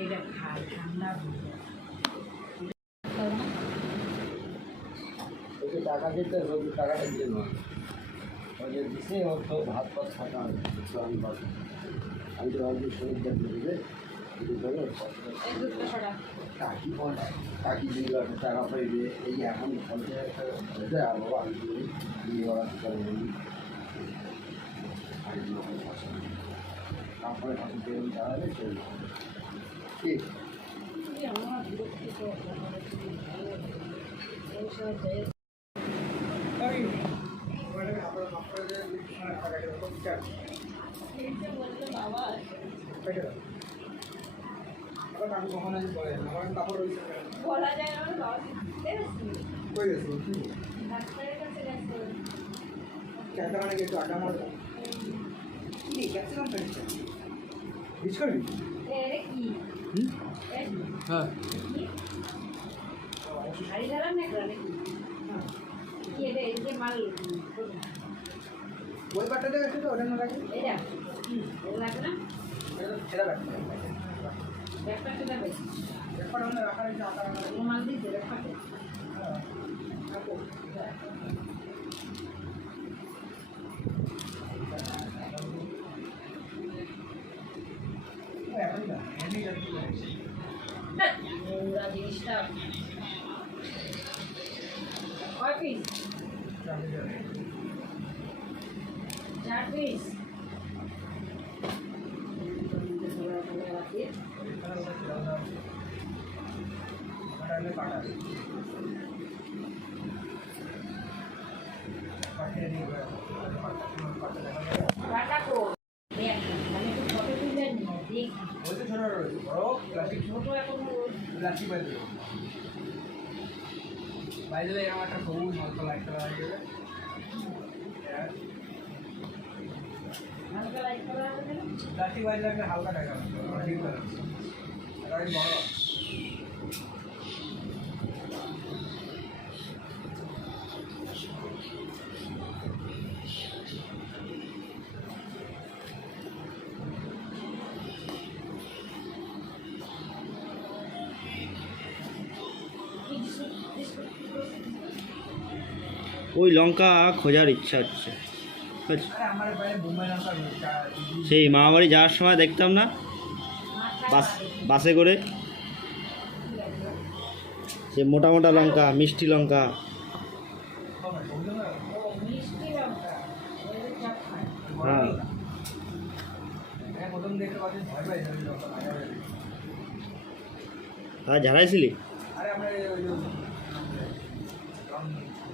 এটা খাই ঠান্ডা টাকা দিতে যে টাকাটা দিয়ে নয় যে দিছে ওর তো ভাত পাত থাকা স্নান পাত আমি তো ভাবছি শরীর দেখতে দিবে কাকি বলে কাকি দিল টাকা পাইবে এই এখন যায় আর বাবা আমি দিয়ে ওরা। তারপরে হাতে দাঁড়ালে চলবে ঠিক এই আমার বিরক্তিকর ব্যাপার খুবই ভালো লাগে। এই সব জায়গায় এই যে বলল বাবা বলা যায় না বাবা গেছি ডাক্তারের কাছে গেছে এরে কি হ্যাঁ কি হাড়ি ধরাম না করে নাকি কি এটা যে মাল এটা হুম, এটা লাগবে না ব্যাগটা কেটে বেশি মাল দিয়েছে ব্যাগটাকে নোংরা জিনিসটা কয় পিস চার পিস কাটা কো দেখি ছোট এখন বাইরে এরকম একটা সবুজ হালকা লাইট করা হয়ে না প্লাস্টিক বাইরে লাগলে হালকা টাকা ঠিক আছে বড়। ওই লঙ্কা খোঁজার ইচ্ছা হচ্ছে। সেই মামাবাড়ি যাওয়ার সময় দেখতাম না? বাস, বাসে করে। সে মোটা মোটা লঙ্কা, মিষ্টি লঙ্কা। যে হ্যাঁ প্রথম দেখতে পাচ্ছি ভয় পাই যাবে লঙ্কা ভাজা হয়ে গেছে। আর ঝাড়াইছিলি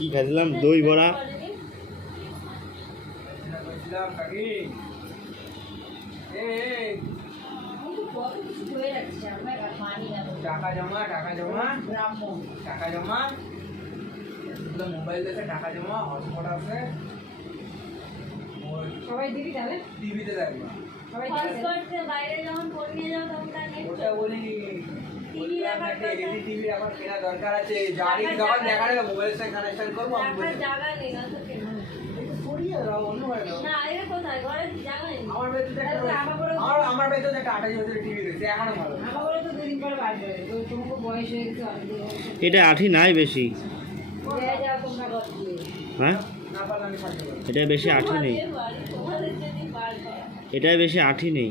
কি খাইছিলাম? দই বড়া। হয়ে মানি। টাকা জমা টাকা জমা টাকা জমা মোবাইল দেখে টাকা জমা হটস্পট আছে সবাই দিবি তাহলে টিভিতে দেখবা সবাই বাইরে যখন ফোন নিয়ে যাও তখন ওটা বলি TV রাখার এলইডি টিভি এখন কেনা দরকার আছে জানি যখন দেখা যাবে মোবাইলের সাথে কানেকশন করব আমি রাখার বলি জায়গা নেই না তো কেন একটু আমার আমার আমার আঠাশ বছরের টিভি রয়েছে এখনও ভালো আমার। এটা আঠি নাই বেশি। হ্যাঁ? এটা বেশি আঠি নেই। এটাই বেশি আঠি নেই।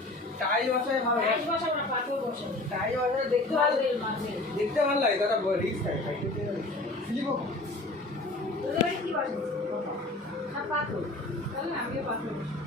তাই বসায় ভালো টাইলস বসাবো না পাথর বসাবো টাই বসায় দেখতে ভালো দেখতে ভালো লাগে তারা রিক্স থাকে স্লিপও তোদের কি বসাবো না পাথর তাহলে আমিও পাথর বসাবো